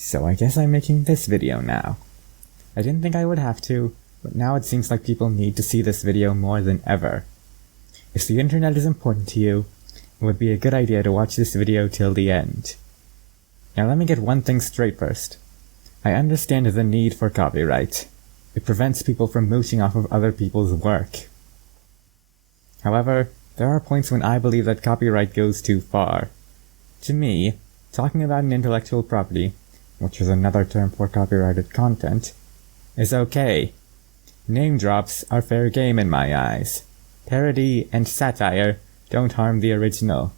So I guess I'm making this video now. I didn't think I would have to, but now it seems like people need to see this video more than ever. If the internet is important to you, it would be a good idea to watch this video till the end. Now let me get one thing straight first. I understand the need for copyright. It prevents people from mooching off of other people's work. However, there are points when I believe that copyright goes too far. To me, talking about an intellectual property, which is another term for copyrighted content, is okay. Name drops are fair game in my eyes. Parody and satire don't harm the original.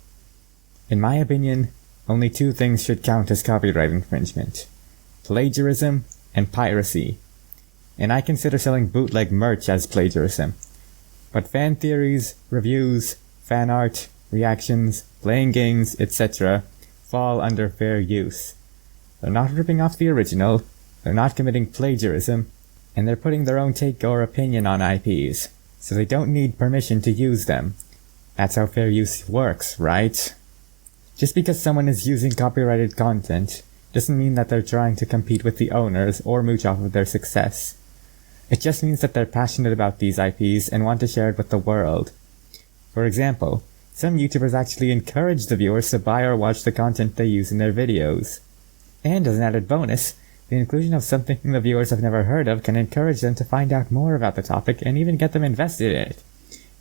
In my opinion, only two things should count as copyright infringement: plagiarism and piracy. And I consider selling bootleg merch as plagiarism. But fan theories, reviews, fan art, reactions, playing games, etc. fall under fair use. They're not ripping off the original, they're not committing plagiarism, and they're putting their own take or opinion on IPs, so they don't need permission to use them. That's how fair use works, right? Just because someone is using copyrighted content doesn't mean that they're trying to compete with the owners or mooch off of their success. It just means that they're passionate about these IPs and want to share it with the world. For example, some YouTubers actually encourage the viewers to buy or watch the content they use in their videos. And as an added bonus, the inclusion of something the viewers have never heard of can encourage them to find out more about the topic and even get them invested in it.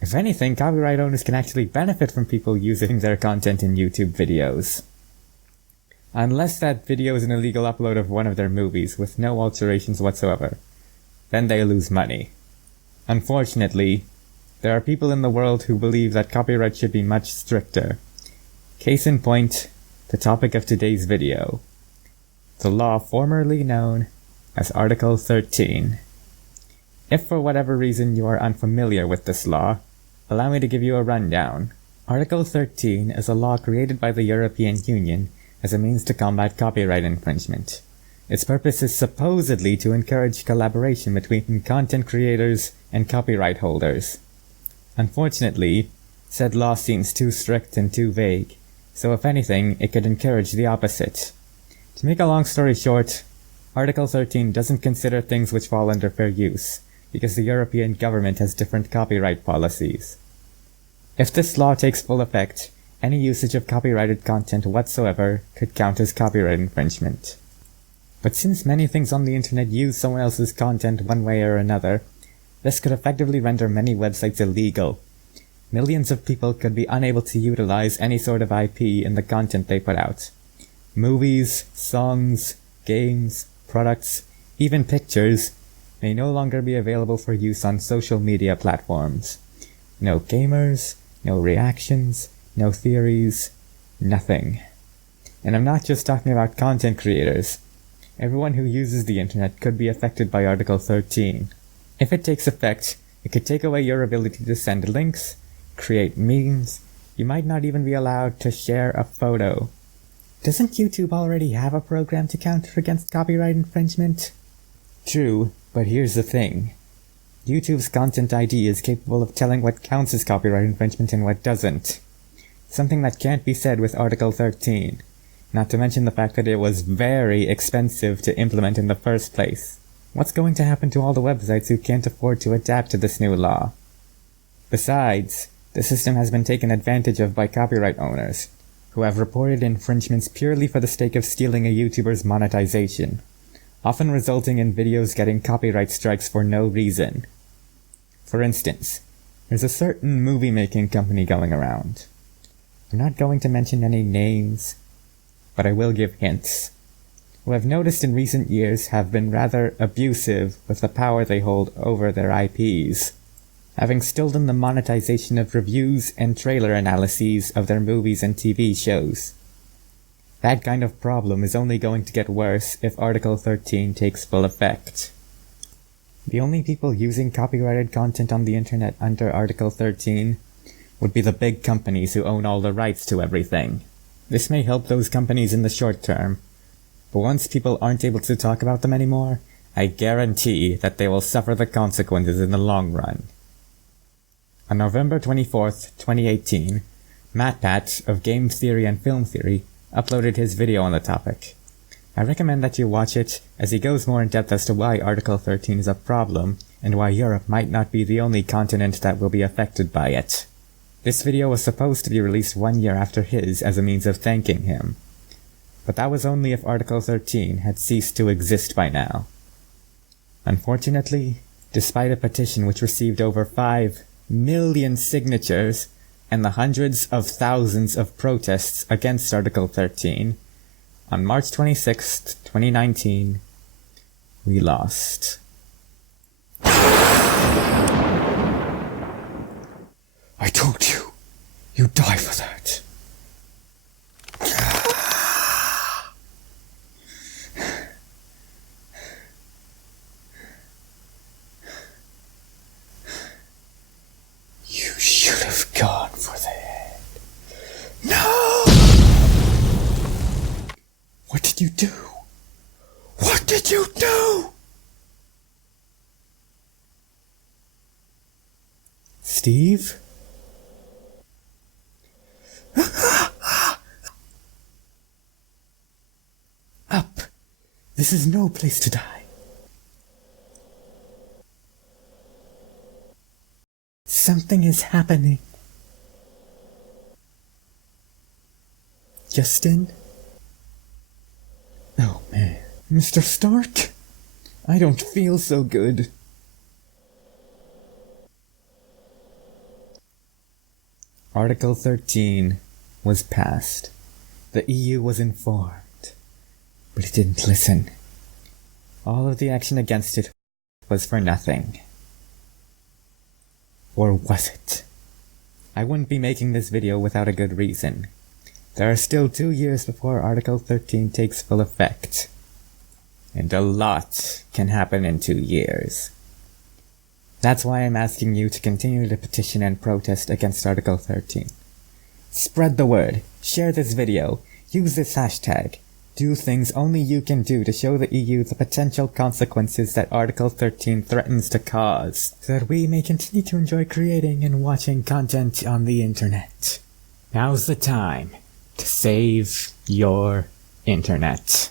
If anything, copyright owners can actually benefit from people using their content in YouTube videos. Unless that video is an illegal upload of one of their movies with no alterations whatsoever, then they lose money. Unfortunately, there are people in the world who believe that copyright should be much stricter. Case in point, the topic of today's video. The law formerly known as Article 13. If for whatever reason you are unfamiliar with this law, allow me to give you a rundown. Article 13 is a law created by the European Union as a means to combat copyright infringement. Its purpose is supposedly to encourage collaboration between content creators and copyright holders. Unfortunately, said law seems too strict and too vague, so if anything, it could encourage the opposite. To make a long story short, Article 13 doesn't consider things which fall under fair use, because the European government has different copyright policies. If this law takes full effect, any usage of copyrighted content whatsoever could count as copyright infringement. But since many things on the internet use someone else's content one way or another, this could effectively render many websites illegal. Millions of people could be unable to utilize any sort of IP in the content they put out. Movies, songs, games, products, even pictures may no longer be available for use on social media platforms. No gamers, no reactions, no theories, nothing. And I'm not just talking about content creators. Everyone who uses the internet could be affected by Article 13. If it takes effect, it could take away your ability to send links, create memes. You might not even be allowed to share a photo. Doesn't YouTube already have a program to counter against copyright infringement? True, but here's the thing. YouTube's Content ID is capable of telling what counts as copyright infringement and what doesn't. Something that can't be said with Article 13. Not to mention the fact that it was very expensive to implement in the first place. What's going to happen to all the websites who can't afford to adapt to this new law? Besides, the system has been taken advantage of by copyright owners, who have reported infringements purely for the sake of stealing a YouTuber's monetization, often resulting in videos getting copyright strikes for no reason. For instance, there's a certain movie-making company going around. I'm not going to mention any names, but I will give hints, who I've noticed in recent years have been rather abusive with the power they hold over their IPs, having stolen the monetization of reviews and trailer analyses of their movies and TV shows. That kind of problem is only going to get worse if Article 13 takes full effect. The only people using copyrighted content on the internet under Article 13 would be the big companies who own all the rights to everything. This may help those companies in the short term, but once people aren't able to talk about them anymore, I guarantee that they will suffer the consequences in the long run. On November 24th, 2018, MatPat of Game Theory and Film Theory uploaded his video on the topic. I recommend that you watch it, as he goes more in depth as to why Article 13 is a problem, and why Europe might not be the only continent that will be affected by it. This video was supposed to be released 1 year after his as a means of thanking him. But that was only if Article 13 had ceased to exist by now. Unfortunately, despite a petition which received over 5 million signatures and the hundreds of thousands of protests against Article 13, on March 26, 2019, we lost. I told you, you'd die for that. You should have gone for the head. No! What did you do? What did you do? Steve? Up. This is no place to die. Something is happening. Justin? Oh man. Mr. Stark? I don't feel so good. Article 13 was passed. The EU was informed. But it didn't listen. All of the action against it was for nothing. Or was it? I wouldn't be making this video without a good reason. There are still 2 years before Article 13 takes full effect. And a lot can happen in 2 years. That's why I'm asking you to continue to petition and protest against Article 13. Spread the word, share this video, use this hashtag. Do things only you can do to show the EU the potential consequences that Article 13 threatens to cause, so that we may continue to enjoy creating and watching content on the internet. Now's the time to save your internet.